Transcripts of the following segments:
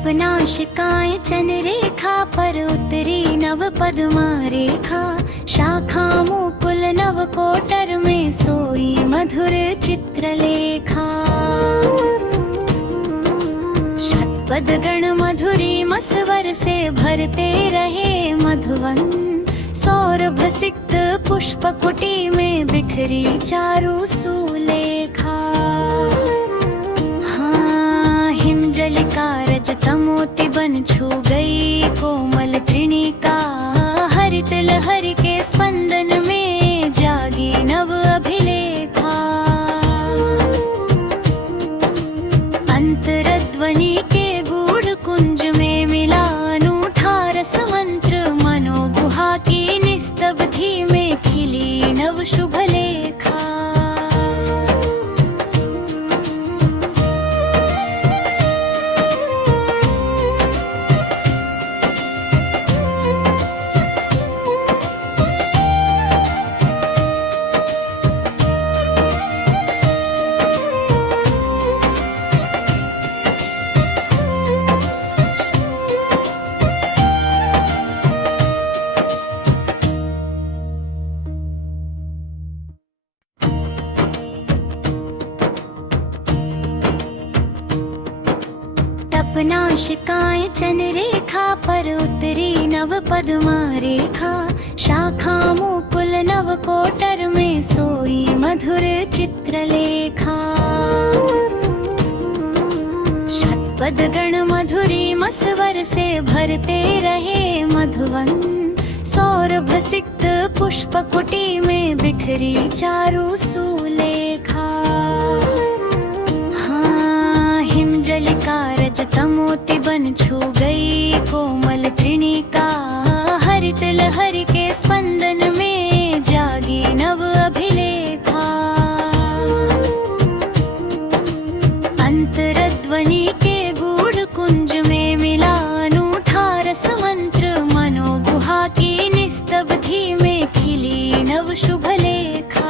तपनाशिकाय चनरेखा पर उतरी नव पद्मा रेखा। शाखा मुकुल नव कोटर में सोई मधुर चित्रलेखा। शतपद गण मधुरी मस्वर से भरते रहे मधुवन। सौरभ सिक्त पुष्प कुटी में बिखरी चारु सुलेखा। हिमजलिका रजत मोती बन छू गई कोमल त्रिणिका। हरित लहरी के स्पंदन में जागी नव अभिलेखा। अंतरध्वनि के गूढ़ कुंज में मिला अनूठा रस मंत्र। मनोगुहा की निस्तब्धि में खिली नव शुभ लेखा। तपनाशिकाय चनरेखा पर उतरी नव पद्मा रेखा। शाखा मुकुल नव कोटर में सोई मधुर चित्रलेखा। शतपद गण मधुरी मस्वर से भरते रहे मधुवन। सौरभ सिक्त पुष्प कुटी में बिखरी चारु सुलेखा। हिमजलिका रजत मोती बन छू गई कोमल त्रिणिका। हरित लहरी के स्पंदन में जागी नव अभिलेखा। अंतरध्वनि के गूढ़ कुंज में मिला अनूठा रस मंत्र। मनोगुहा की निस्तब्धि में खिली नव शुभ लेखा।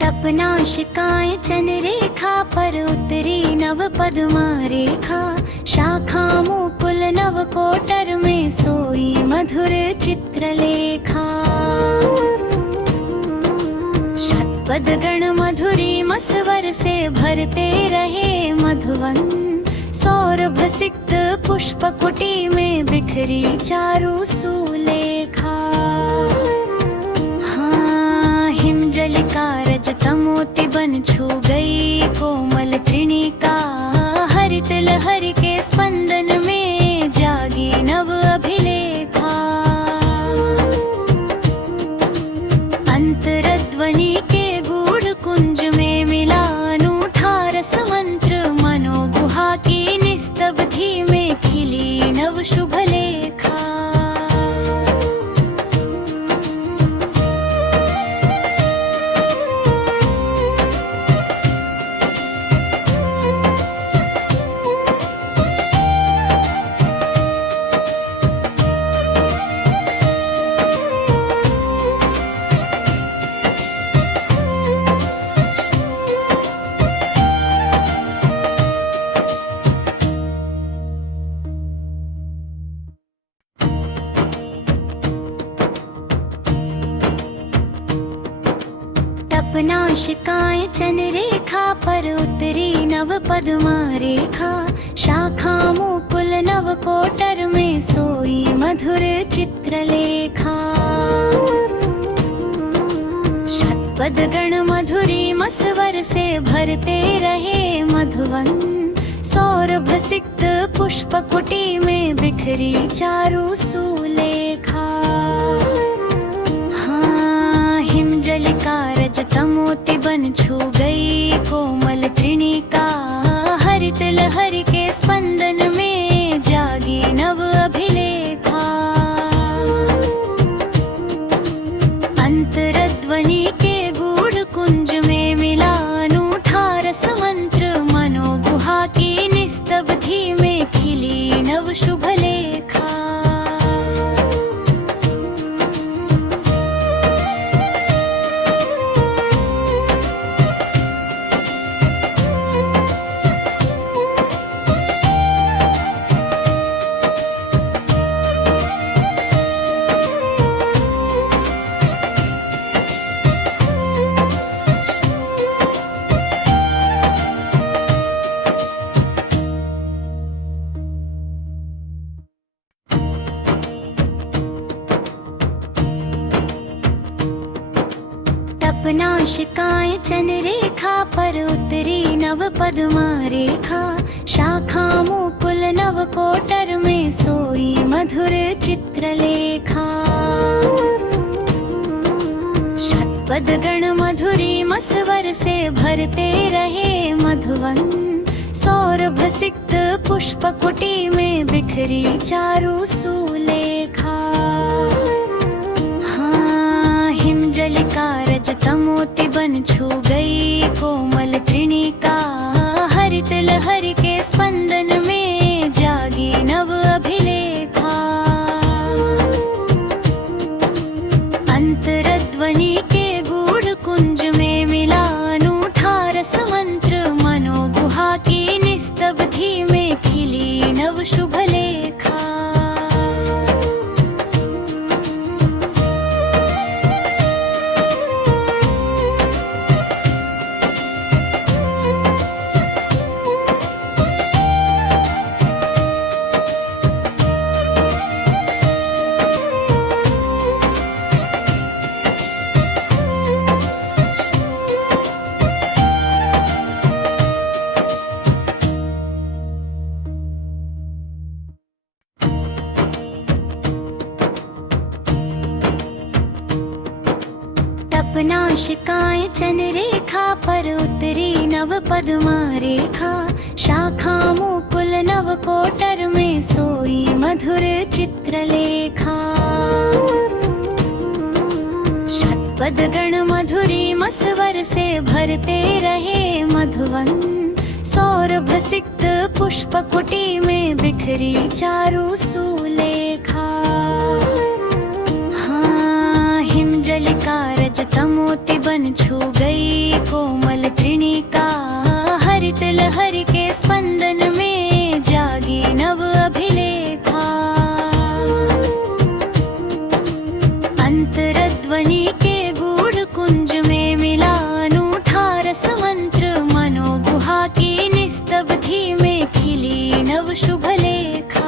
तपनाशिकाय चनरेखा पर उतरी नव पद्मा रेखा। शाखा मुकुल नव कोटर में सोई मधुर चित्रलेखा। शतपद गण मधुरी मस्वर से भरते रहे मधुवन। सौरभ सिक्त पुष्प कुटी में बिखरी चारु सुलेखा। हिमजलिका रजत मोती बन छू गई कोमल त्रिणिका। हरित लहरी के स्पंदन में जागी नव अभिलेखा। अंतरध्वनि के गूढ़ कुंज में मिला अनूठा रस मंत्र। मनोगुहा की निस्तब्धि में खिली नव शुभ लेखा। तपनाशिकाय चनरेखा पर उतरी नव पद्मा रेखा। शाखा मुकुल नव कोटर में सोई मधुर चित्रलेखा। शतपद गण मधुरी मस्वर से भरते रहे मधुवन। सौरभ सिक्त पुष्प कुटी में बिखरी चारु सुलेखा। हिमजलिका रजत मोती बन छू गई कोमल त्रिणिका, हरित लहरी के स्पंदन में जागी नव अभिलेखा। अंतरध्वनि के गूढ़ कुंज में मिला अनूठा रस मंत्र, मनोगुहा की निस्तब्धि में खिली नव शुभ लेखा। नाशिकाएं चंद्रेखा पर उतरी नव पद्मा रेखा, शाखा मुकुल नव कोटर में सोई मधुर चित्रलेखा। शतपद गण मधुरी मस्वर से भरते रहे मधुवन, सौरभ सिक्त पुष्प कुटी में बिखरी चारु सुलेखा। हिमजलिका रजत मोती बन छू गई कोमल त्रिणिका, हरित लहरी के स्पंदन में जागी नव अभिलेखा। अंतरध्वनि के गूढ़ कुंज में मिला अनूठा रस मंत्र, मनोगुहा की निस्तब्धि में खिली नव शुभ लेखा। नाशिकाएं चंद्रेखा पर उतरी नव पद्मा रेखा, शाखा मुकुल नव कोटर में सोई मधुर चित्रलेखा। शतपद गण मधुरी मस्वर से भरते रहे मधुवन, सौरभ सिक्त पुष्प कुटी में बिखरी चारु सुलेखा। हिमजलिका रजत मोती बन छू गई कोमल त्रिणिका, हरित लहरी के स्पंदन में जागी नव अभिलेखा। अंतरध्वनि के गूढ़ कुंज में मिला अनूठा रस मंत्र, मनोगुहा की निस्तब्धि में खिली नव शुभ लेखा।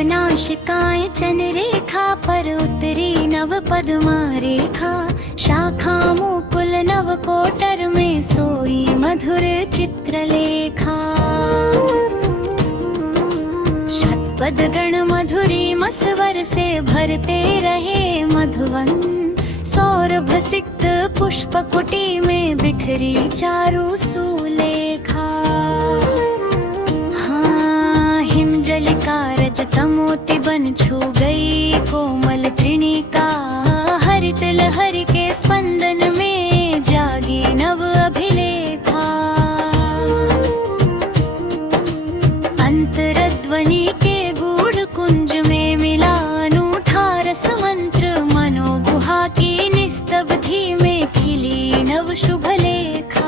नाशिकाएं चंद्रेखा पर उतरी नव पद्मा रेखा, शाखा मुकुल नव कोटर में सोई मधुर चित्रलेखा। शतपद गण मधुरी मस्वर से भरते रहे मधुवन, सौरभ सिक्त पुष्प कुटी में बिखरी चारु सुलेखा। हिमजलिका रजत मोती बन छू गई कोमल त्रिणिका, हरित लहरी के स्पंदन में जागी नव अभिलेखा। अंतरध्वनि के गूढ़ कुंज में मिला अनूठा रस मंत्र, मनोगुहा की निस्तब्धि में खिली नव शुभ लेखा।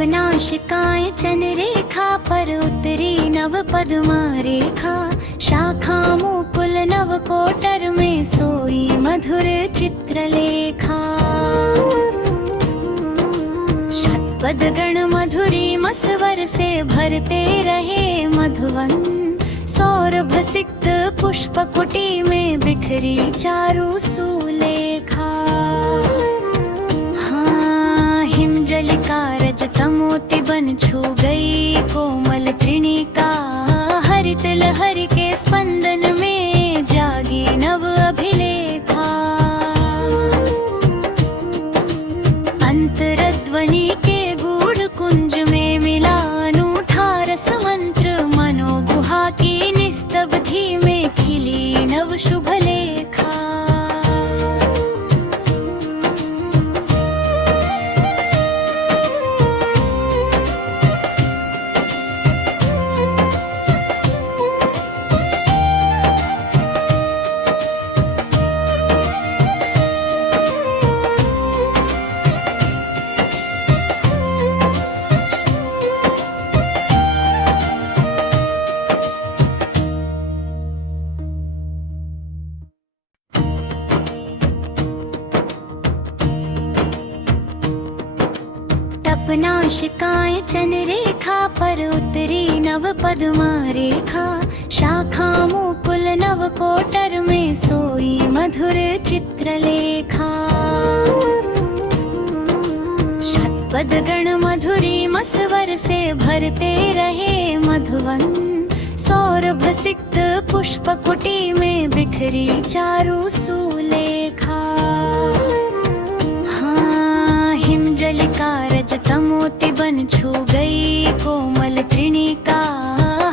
तपनाशिकाय चन रेखा पर उतरी नव पद्मा रेखा, शाखा मुकुल नव कोटर में सोई मधुर चित्रलेखा। शतपद गण मधुरी मस्वर से भरते रहे मधुवन, सौरभ सिक्त पुष्प कुटी में बिखरी चारु सुलेखा। हाँ, हिमजलिका रजत मोती बन छू गई कोमल तृणिका, हरित लहरी के स्पंदन में जागी नव अभिलेखा। अंतरध्वनि के गूढ़ कुंज में मिला अनूठा रस मंत्र, मनोगुहा की निस्तब्धि में खिली नव शुभ लेखा। तपनाशिकाय चन रेखा पर उतरी नव पद्मा रेखा, शाखा मुकुल नव कोटर में सोई मधुर चित्रलेखा। शतपद गण मधुरी मस्वर से भरते रहे मधुवन, सौरभ सिक्त पुष्प कुटी में बिखरी चारु सुलेखा। हिमजलिका रजत मोती बन छू गई कोमल तृणिका,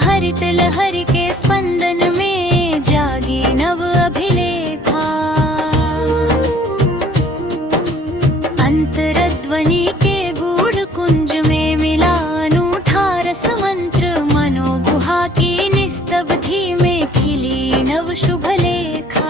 हरित लहरी के स्पंदन में जागी नव अभिलेखा। अंतरध्वनि के गूढ़ कुंज में मिला अनूठा रस मंत्र, मनोगुहा की निस्तब्धि में खिली नव शुभ लेखा।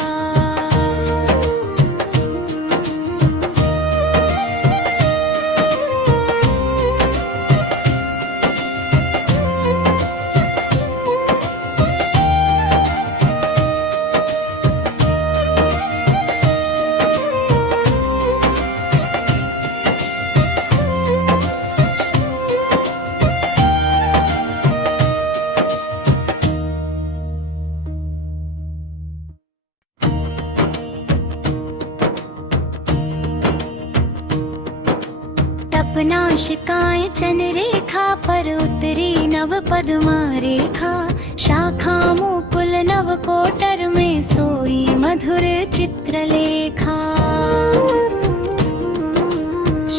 तपनाशिकाय चन रेखा पर उतरी नव पद्मा रेखा, शाखा मुकुल नव कोटर में सोई मधुर चित्रलेखा।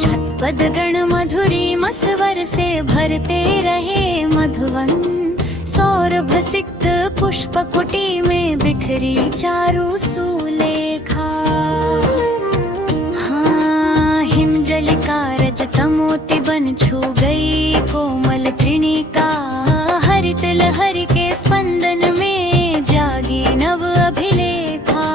शतपद गण मधुरी मस्वर से भरते रहे मधुवन, सौरभ सिक्त पुष्प कुटी में बिखरी चारु सुलेखा। हिमजलिका रजत मोती बन छू गई कोमल तृणिका, हरित लहरी के स्पंदन में जागी नव अभिलेखा।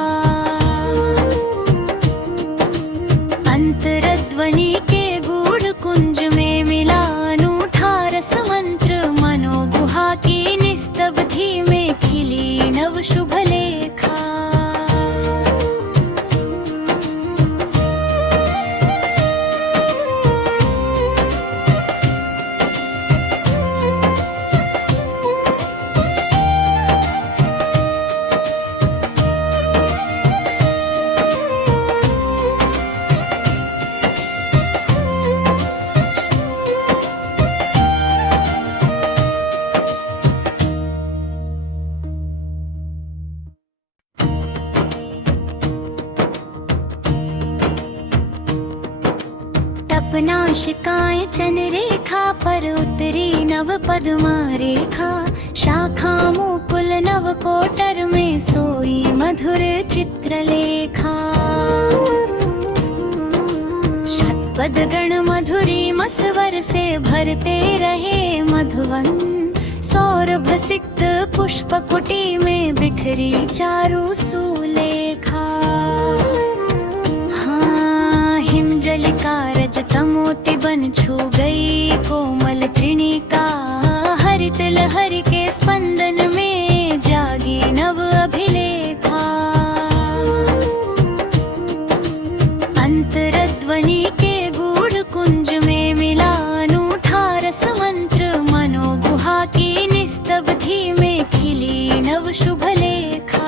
अंतरध्वनि के गूढ़ कुंज में मिला अनूठा रस मंत्र, मनोगुहा की निस्तब्धि में खिली नव शुभ लेखा। तपनाशिकाय चन रेखा पर उतरी नव पद्मा रेखा, शाखा मुकुल नव कोटर में सोई मधुर चित्रलेखा। शतपद गण मधुरी मस्वर से भरते रहे मधुवन, सौरभ सिक्त पुष्प कुटी में बिखरी चारु सुलेखा। हाँ, हिमजलिका रजत मोती बन छू गई कोमल त्रिणिका, हरित लहरी के स्पंदन में जागी नव अभिलेखा। अंतरध्वनि के गूढ़ कुंज में मिला अनूठा रस मंत्र, मनोगुहा की निस्तब्धि में खिली नव शुभ लेखा।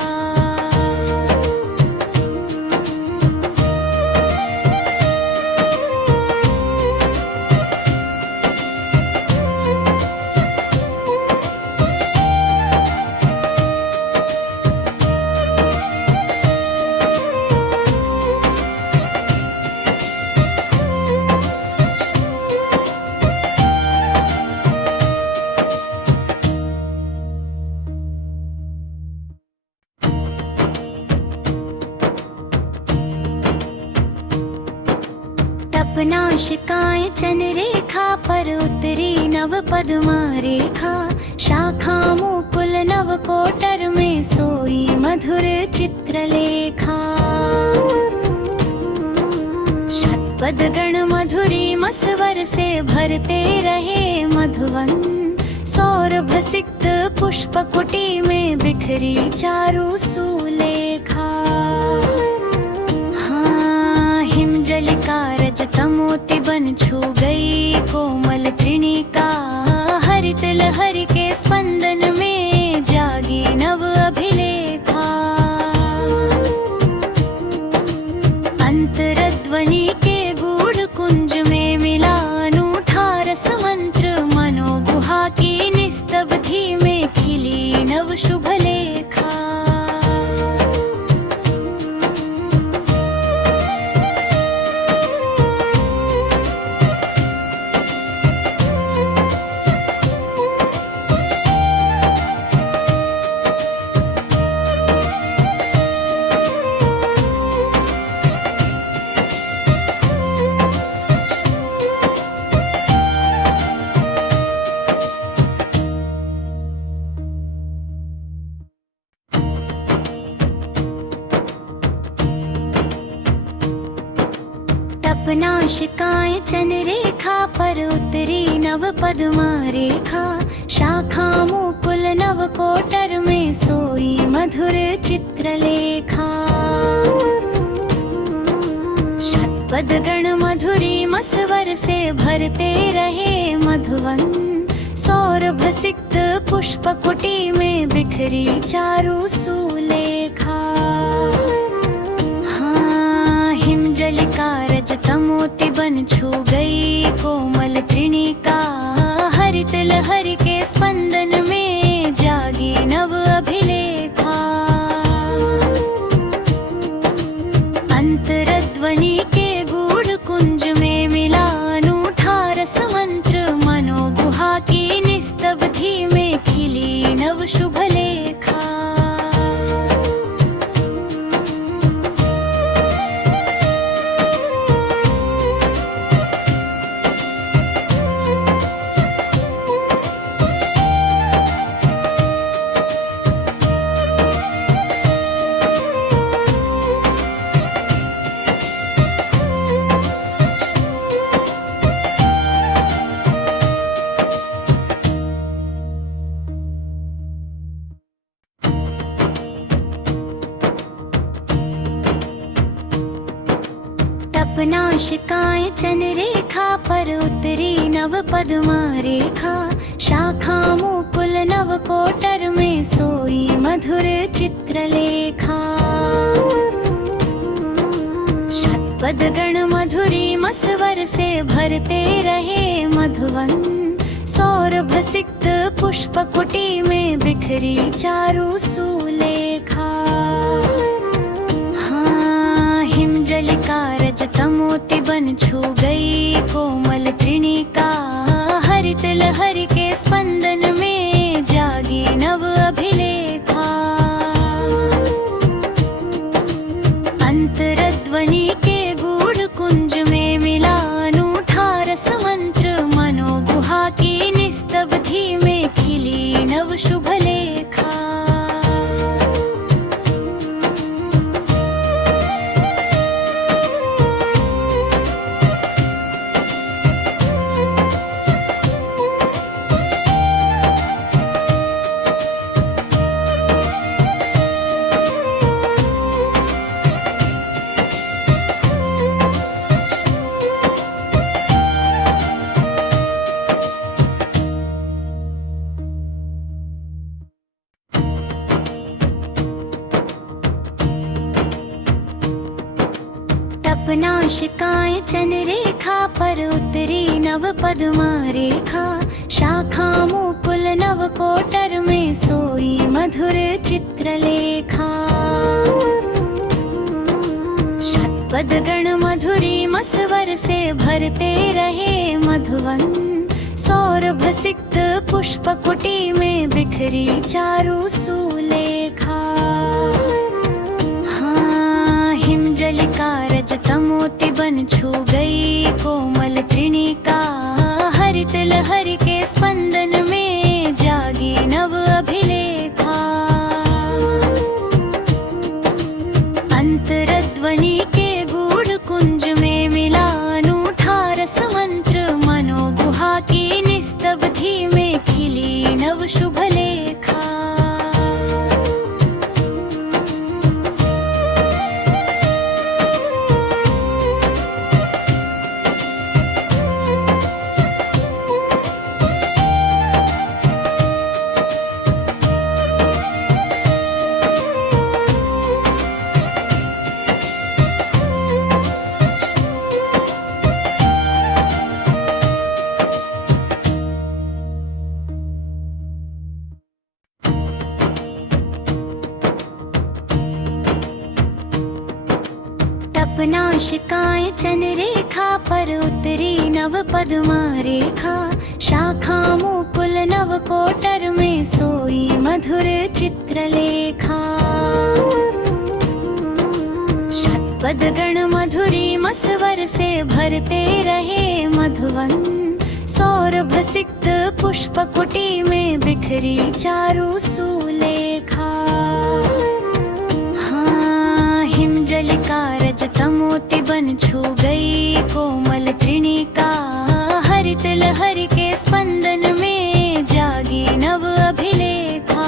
नाशिकाएं चंद्रेखा पर उतरी नव पद्मा रेखा, शाखा मुकुल नव कोटर में सोई मधुर चित्रलेखा। शतपद गण मधुरी मस्वर से भरते रहे मधुवन, सौरभ सिक्त पुष्प कुटी में बिखरी चारु सुलेखा। हिमजलिका रजत मोती बन छू गई कोमल त्रिणिका, हरित लहरी के स्पंदन में जागी नव अभिलेखा। अंतरध्वनि के गूढ़ कुंज में मिला अनूठा रस मंत्र, मनोगुहा की निस्तब्धि में खिली नव शुभ लेखा। नाशिकाएं चंद्रेखा पर उतरी नव पद्मा रेखा, शाखा मुकुल नव कोटर में सोई मधुर चित्रलेखा। शतपद गण मधुरी मस्वर से भरते रहे मधुवन, सौरभ सिक्त पुष्प कुटी में बिखरी चारु सुलेखा। हिमजलिका रजत मोती बन छू गई कोमल त्रिणिका, हरित लहरी के स्पंदन में जागी नव अभिलेखा। अंतरध्वनि के गूढ़ कुंज में मिला अनूठा रस मंत्र, मनोगुहा की निस्तब्धि में खिली नव शुभ लेखा। नाशिकाएं चंद्रेखा पर उतरी नव पद्मा रेखा, शाखा मुकुल नव कोटर में सोई मधुर चित्रलेखा। शतपद गण मधुरी मस्वर से भरते रहे मधुवन, सौरभ सिक्त पुष्प कुटी में बिखरी चारु सुलेखा। हिमजलिका रजत मोती बन छू गई कोमल त्रिणिका, हरित लहरी के स्पंदन में जागी नव अभिलेखा। अंतरध्वनि के गूढ़ कुंज में मिला अनूठा रस मंत्र, मनोगुहा की निस्तब्धि में खिली नव शुभ लेखा। तपनाशिकाएं चनरेखा पर उतरी नव पद्मा रेखा। शाखा मुकुल नव कोटर में सोई मधुर चित्रलेखा। शतपद गण मधुरी मस्वर से भरते रहे मधुवन। सौरभ सिक्त पुष्प कुटी में बिखरी चारु सुलेखा। हाँ, हिमजलिका रजतमोति बन छू गई कोमल तृणिका। हरित लहर के स्पंदन में जागी नव अभिलेखा। अंतरध्वनि के गूढ़ कुंज में मिला अनूठा रस मंत्र। मनोगुहा की निस्तब्धि में खिली नव शुभ लेखा। तपनाशिकाएं चनरेखा पर उतरी नव पद्मा रेखा। शाखा मुकुल नव कोटर में सोई मधुर चित्रलेखा। शतपद गण मधुरी मस्वर से भरते रहे मधुवन। सौरभ सिक्त पुष्प कुटी में बिखरी चारु सुलेखा। हाँ, हिमजलिका रजतमोति बन छू गई कोमल तृणिका। हरित लहर के स्पंदन में जागी नव अभिलेखा।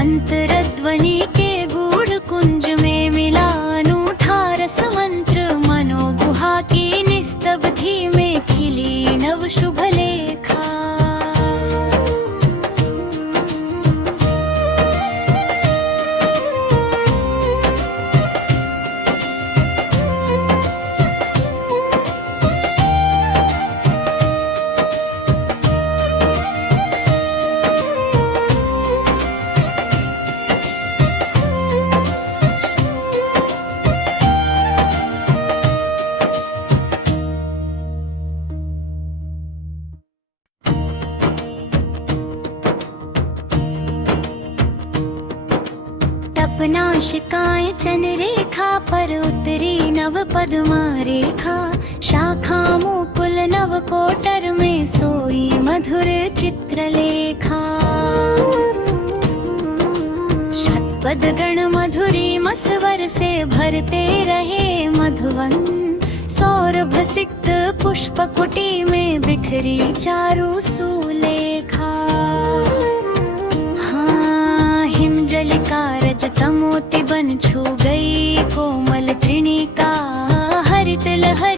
अंतरध्वनि के गूढ़ कुंज में मिला अनूठा रस मंत्र। मनोगुहा की निस्तब्धि में खिली नव शुभ लेखा। तपनाशिकाएं चनरेखा पर उतरी नव पद्मा रेखा। शाखा मुकुल नव कोटर में सोई मधुर चित्रलेखा। शतपद गण मधुरी मस्वर से भरते रहे मधुवन। सौरभ सिक्त पुष्प कुटी में बिखरी चारु सुलेखा। हाँ, हिमजलिका रजतमोति बन छू गई कोमल तृणिका। हरित लहर